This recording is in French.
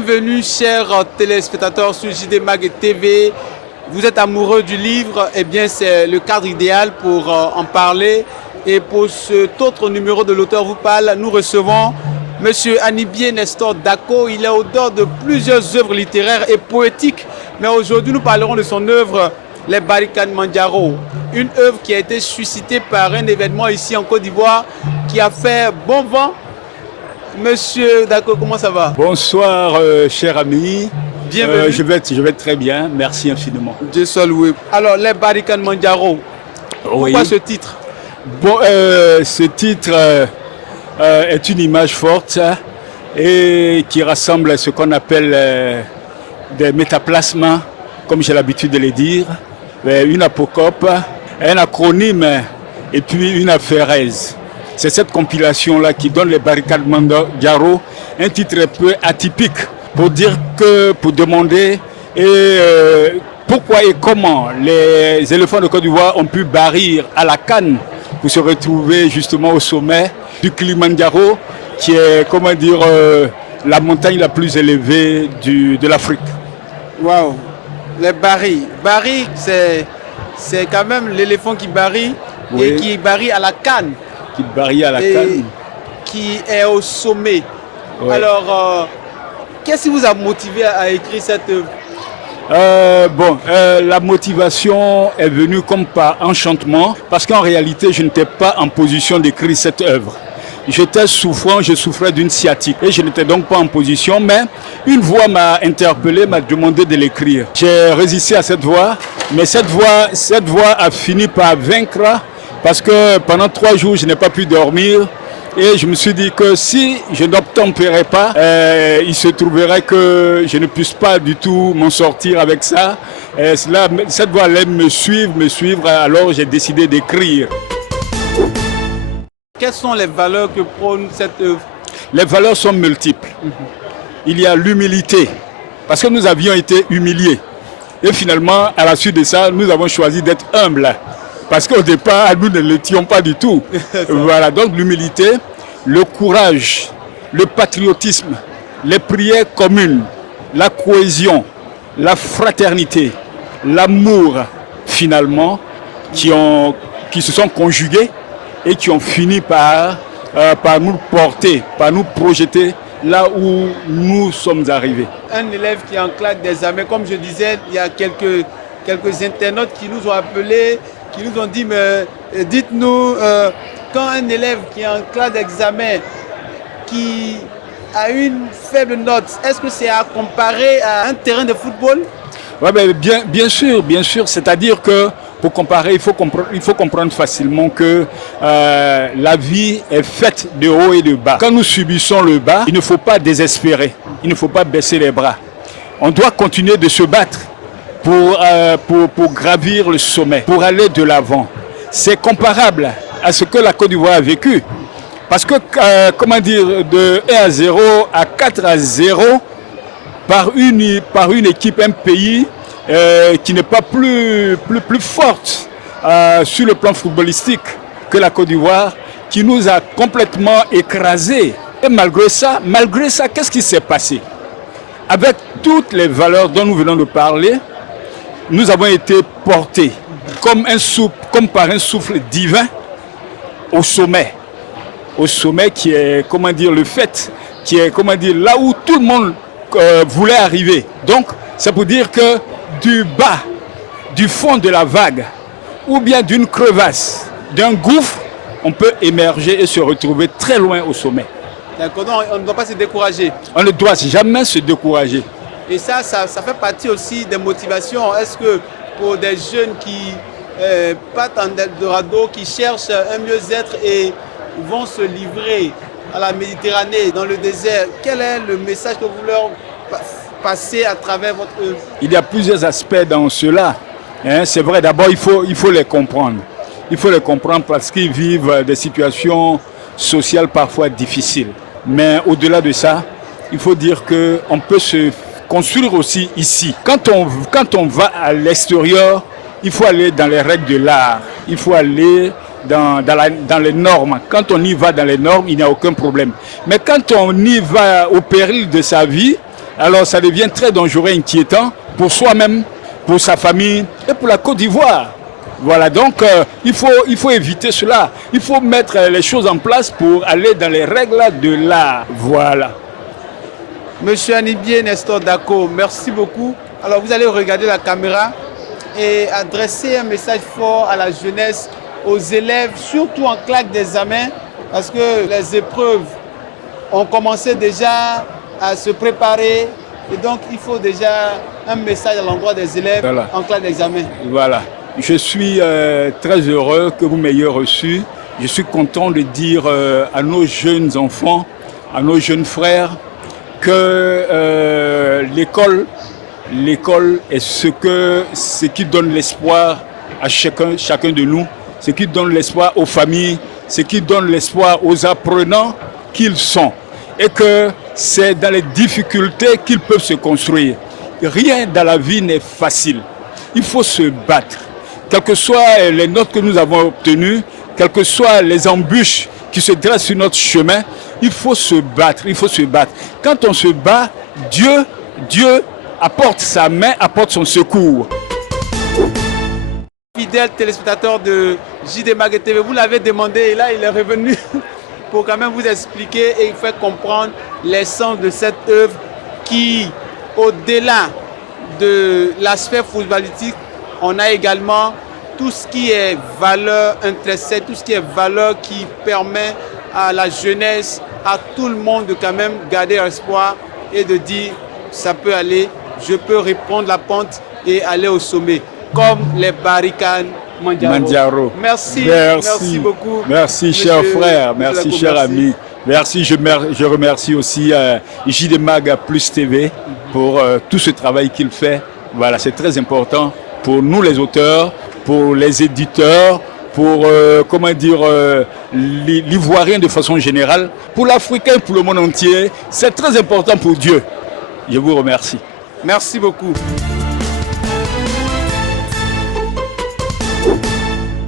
Bienvenue chers téléspectateurs sur JD Mag TV. Vous êtes amoureux du livre, eh bien c'est le cadre idéal pour en parler. Et pour cet autre numéro de l'auteur vous parle, nous recevons Monsieur Anibié Nestor Dako. Il est auteur de plusieurs œuvres littéraires et poétiques. Mais aujourd'hui nous parlerons de son œuvre Les Barricades Mandjaro. Une œuvre qui a été suscitée par un événement ici en Côte d'Ivoire qui a fait bon vent. Monsieur Dako, comment ça va? Bonsoir, cher ami. Bienvenue. Je vais très bien, merci infiniment. Dieu soit loué. Alors, Les Barricades Mandjaro, pourquoi ce titre? Bon, ce titre est une image forte et qui rassemble ce qu'on appelle des métaplasmes, comme j'ai l'habitude de les dire, une apocope, un acronyme et puis une aphérèse. C'est cette compilation-là qui donne Les Barricades Mandjaro, un titre un peu atypique pour dire que, pour demander pourquoi et comment les éléphants de Côte d'Ivoire ont pu barrir à la canne pour se retrouver justement au sommet du Kilimanjaro, qui est, comment dire, la montagne la plus élevée de l'Afrique. Waouh, les barils. Baril, c'est quand même l'éléphant qui barille, oui, et qui barille à la canne. Qui barille à la canne. Qui est au sommet. Oui. Alors, qu'est-ce qui vous a motivé à écrire cette œuvre? La motivation est venue comme par enchantement, parce qu'en réalité, je n'étais pas en position d'écrire cette œuvre. J'étais souffrant, je souffrais d'une sciatique et je n'étais donc pas en position, mais une voix m'a interpellé, m'a demandé de l'écrire. J'ai résisté à cette voix, mais cette voix a fini par vaincre, parce que pendant 3 jours, je n'ai pas pu dormir. Et je me suis dit que si je n'obtempérais pas, il se trouverait que je ne puisse pas du tout m'en sortir avec ça. Cette voix allait me suivre, alors j'ai décidé d'écrire. Quelles sont les valeurs que prône cette œuvre? Les valeurs sont multiples. Il y a l'humilité, parce que nous avions été humiliés. Et finalement, à la suite de ça, nous avons choisi d'être humbles. Parce qu'au départ, nous ne l'étions pas du tout. Voilà, donc l'humilité, le courage, le patriotisme, les prières communes, la cohésion, la fraternité, l'amour, finalement, qui se sont conjugués et qui ont fini par nous porter, par nous projeter là où nous sommes arrivés. Un élève qui est en classe d'examen, comme je disais, il y a quelques internautes qui nous ont appelés, qui nous ont dit, mais dites-nous, quand un élève qui est en classe d'examen, qui a une faible note, est-ce que c'est à comparer à un terrain de football? Oui, bien sûr. C'est-à-dire que pour comparer, il faut comprendre facilement que la vie est faite de haut et de bas. Quand nous subissons le bas, il ne faut pas désespérer, il ne faut pas baisser les bras. On doit continuer de se battre pour gravir le sommet, pour aller de l'avant. C'est comparable à ce que la Côte d'Ivoire a vécu. Parce que, de 1-0 à 4-0, par une équipe, un pays qui n'est pas plus forte sur le plan footballistique que la Côte d'Ivoire, qui nous a complètement écrasés. Et malgré ça, qu'est-ce qui s'est passé? Avec toutes les valeurs dont nous venons de parler, nous avons été portés comme par un souffle divin au sommet. Au sommet qui est, le fait, qui est, là où tout le monde voulait arriver. Donc, c'est pour dire que du bas, du fond de la vague, ou bien d'une crevasse, d'un gouffre, on peut émerger et se retrouver très loin au sommet. D'accord, donc on ne doit pas se décourager. On ne doit jamais se décourager. Et ça fait partie aussi des motivations. Est-ce que pour des jeunes qui partent en Eldorado, qui cherchent un mieux-être et vont se livrer à la Méditerranée, dans le désert, quel est le message que vous leur passez à travers votre œuvre? Il y a plusieurs aspects dans cela. C'est vrai, d'abord, il faut les comprendre. Il faut les comprendre parce qu'ils vivent des situations sociales parfois difficiles. Mais au-delà de ça, il faut dire qu'on peut se construire aussi ici. Quand on va à l'extérieur, il faut aller dans les règles de l'art. Il faut aller dans les normes. Quand on y va dans les normes, il n'y a aucun problème. Mais quand on y va au péril de sa vie, alors ça devient très dangereux, inquiétant pour soi-même, pour sa famille et pour la Côte d'Ivoire. Voilà, donc il faut éviter cela. Il faut mettre les choses en place pour aller dans les règles de l'art. Voilà. Monsieur Anibié Nestor Dako, merci beaucoup. Alors vous allez regarder la caméra et adresser un message fort à la jeunesse, aux élèves, surtout en claque d'examen, parce que les épreuves ont commencé déjà à se préparer. Et donc, il faut déjà un message à l'endroit des élèves en classe d'examen. Voilà. Je suis très heureux que vous m'ayez reçu. Je suis content de dire à nos jeunes enfants, à nos jeunes frères, que l'école est ce qui donne l'espoir à chacun de nous, ce qui donne l'espoir aux familles, ce qui donne l'espoir aux apprenants qu'ils sont. Et que c'est dans les difficultés qu'ils peuvent se construire. Rien dans la vie n'est facile. Il faut se battre. Quelles que soient les notes que nous avons obtenues, quelles que soient les embûches qui se dressent sur notre chemin, il faut se battre, il faut se battre. Quand on se bat, Dieu apporte sa main, apporte son secours. Fidèle téléspectateur de JD Mag TV, vous l'avez demandé et là il est revenu pour quand même vous expliquer et vous faire comprendre l'essence de cette œuvre qui, au-delà de l'aspect footballistique, on a également tout ce qui est valeur intrinsèque, tout ce qui est valeur qui permet à la jeunesse, à tout le monde de quand même garder espoir et de dire ça peut aller, je peux reprendre la pente et aller au sommet, comme les Barikane Mandiaro. Merci beaucoup. Merci cher frère, merci cher ami. Merci, je remercie aussi JD Mag Plus TV pour tout ce travail qu'il fait. Voilà, c'est très important pour nous les auteurs, pour les éditeurs, pour l'Ivoirien de façon générale, pour l'Africain, pour le monde entier. C'est très important pour Dieu. Je vous remercie. Merci beaucoup.